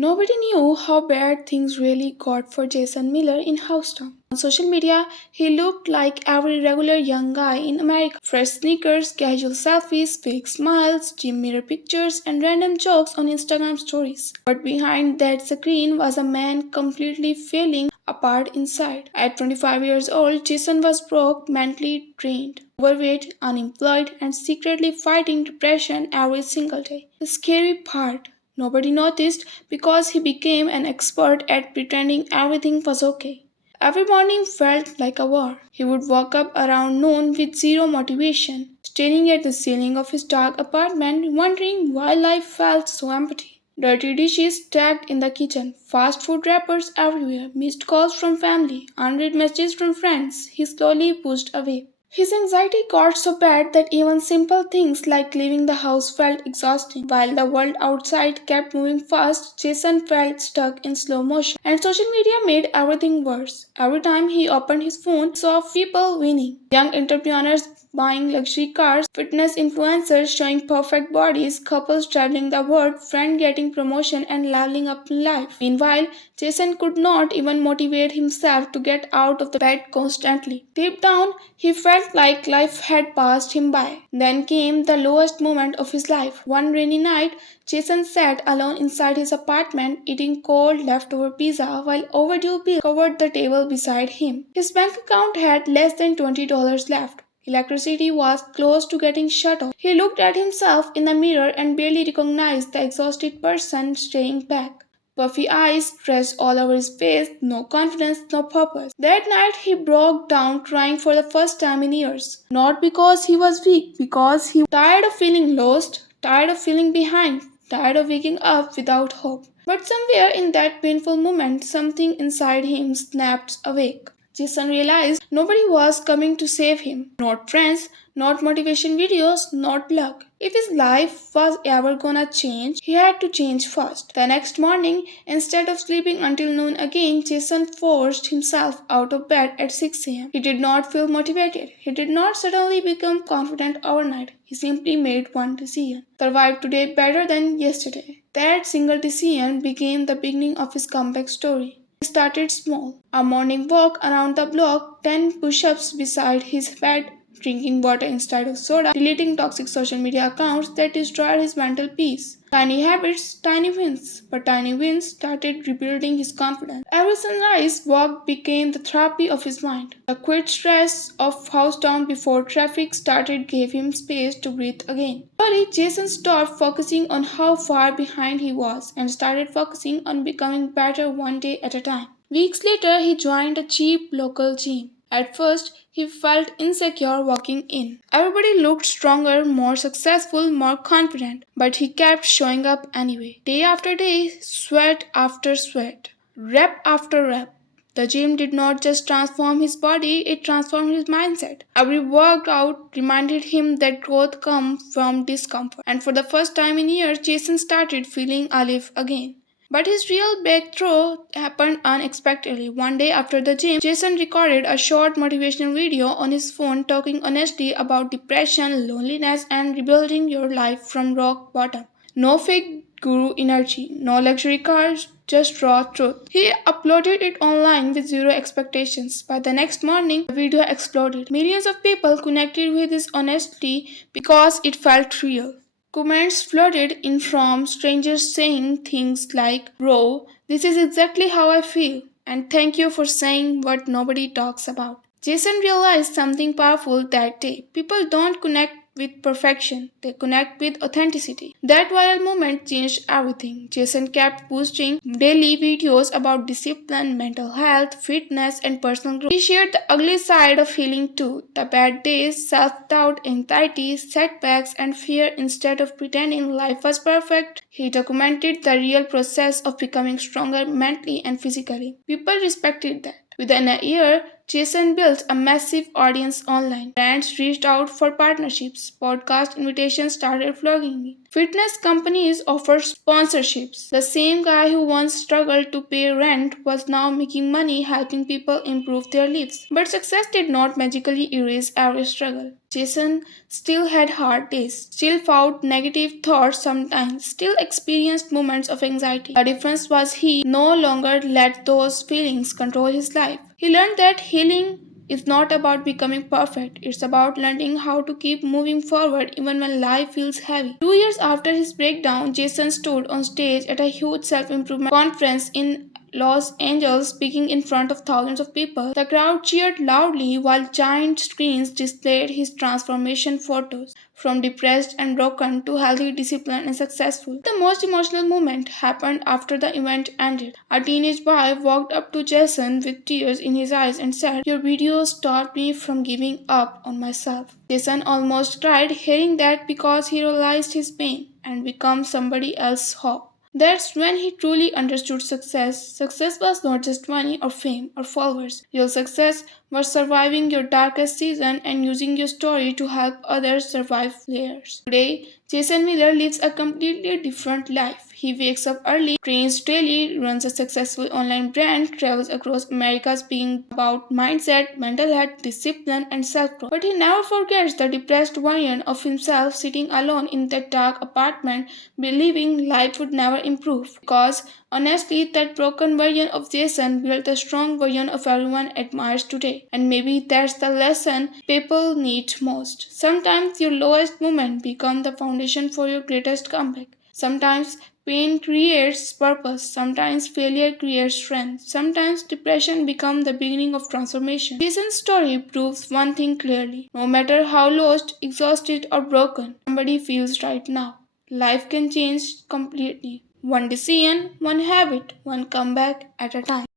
Nobody knew how bad things really got for Jason Miller in Houston. On social media, he looked like every regular young guy in America. Fresh sneakers, casual selfies, fake smiles, gym mirror pictures, and random jokes on Instagram stories. But behind that screen was a man completely falling apart inside. At 25 years old, Jason was broke, mentally drained, overweight, unemployed, and secretly fighting depression every single day. The scary part, nobody noticed because he became an expert at pretending everything was okay. Every morning felt like a war. He would wake up around noon with zero motivation, staring at the ceiling of his dark apartment, wondering why life felt so empty. Dirty dishes stacked in the kitchen, fast food wrappers everywhere, missed calls from family, unread messages from friends he slowly pushed away. His anxiety got so bad that even simple things like leaving the house felt exhausting. While the world outside kept moving fast, Jason felt stuck in slow motion. And social media made everything worse. Every time he opened his phone, he saw people winning. Young entrepreneurs buying luxury cars, fitness influencers showing perfect bodies, couples traveling the world, friends getting promotion and leveling up in life. Meanwhile, Jason could not even motivate himself to get out of the bed constantly. Deep down, he felt like life had passed him by. Then came the lowest moment of his life. One rainy night, Jason sat alone inside his apartment eating cold leftover pizza while overdue bill covered the table beside him. His bank account had less than $20 left. Electricity was close to getting shut off. He looked at himself in the mirror and barely recognized the exhausted person staring back. Puffy eyes stretched all over his face, no confidence, no purpose. That night he broke down crying for the first time in years. Not because he was weak, because he was tired of feeling lost, tired of feeling behind, tired of waking up without hope. But somewhere in that painful moment, something inside him snapped awake. Jason realized nobody was coming to save him. Not friends, not motivation videos, not luck. If his life was ever gonna change, he had to change first. The next morning, instead of sleeping until noon again, Jason forced himself out of bed at 6 a.m. He did not feel motivated. He did not suddenly become confident overnight. He simply made one decision: survive today better than yesterday. That single decision became the beginning of his comeback story. He started small. A morning walk around the block, 10 push-ups beside his bed, drinking water instead of soda, deleting toxic social media accounts that destroyed his mental peace. Tiny habits, tiny wins. But tiny wins started rebuilding his confidence. Every sunrise walk became the therapy of his mind. The quiet stress of house down before traffic started gave him space to breathe again. Slowly, Jason stopped focusing on how far behind he was and started focusing on becoming better one day at a time. Weeks later, he joined a cheap local gym. At first, he felt insecure walking in. Everybody looked stronger, more successful, more confident, but he kept showing up anyway. Day after day, sweat after sweat, rep after rep. The gym did not just transform his body, it transformed his mindset. Every workout reminded him that growth comes from discomfort. And for the first time in years, Jason started feeling alive again. But his real breakthrough happened unexpectedly. One day after the gym, Jason recorded a short motivational video on his phone talking honestly about depression, loneliness, and rebuilding your life from rock bottom. No fake guru energy, no luxury cars, just raw truth. He uploaded it online with zero expectations. By the next morning, the video exploded. Millions of people connected with his honesty because it felt real. Comments flooded in from strangers saying things like, "Bro, this is exactly how I feel," and "Thank you for saying what nobody talks about." Jason realized something powerful that day. People don't connect with perfection, they connect with authenticity. That viral moment changed everything. Jason kept posting daily videos about discipline, mental health, fitness, and personal growth. He shared the ugly side of healing too: the bad days, self doubt, anxiety, setbacks, and fear. Instead of pretending life was perfect, he documented the real process of becoming stronger mentally and physically. People respected that. Within a year, Jason built a massive audience online. Brands reached out for partnerships. Podcast invitations started flowing in. Fitness companies offered sponsorships. The same guy who once struggled to pay rent was now making money helping people improve their lives. But success did not magically erase every struggle. Jason still had hard days, still fought negative thoughts sometimes, still experienced moments of anxiety. The difference was he no longer let those feelings control his life. He learned that healing is not about becoming perfect, it's about learning how to keep moving forward even when life feels heavy. 2 years after his breakdown, Jason stood on stage at a huge self improvement conference in Los Angeles, speaking in front of thousands of people. The crowd cheered loudly while giant screens displayed his transformation photos, from depressed and broken to healthy, disciplined, and successful. The most emotional moment happened after the event ended. A teenage boy walked up to Jason with tears in his eyes and said, "Your videos taught me from giving up on myself." Jason almost cried hearing that because he realized his pain and became somebody else's hope. That's when he truly understood success. Success was not just money or fame or followers. Real success was surviving your darkest season and using your story to help others survive theirs. Today, Jason Miller lives a completely different life. He wakes up early, trains daily, runs a successful online brand, travels across America speaking about mindset, mental health, discipline, and self growth. But he never forgets the depressed version of himself sitting alone in that dark apartment, believing life would never improve. Because honestly, that broken version of Jason built a strong version of everyone admires today. And maybe that's the lesson people need most. Sometimes your lowest moment becomes the foundation for your greatest comeback. Sometimes pain creates purpose, sometimes failure creates strength, sometimes depression becomes the beginning of transformation. Jason's story proves one thing clearly. No matter how lost, exhausted, or broken somebody feels right now, life can change completely. One decision, one habit, one comeback at a time.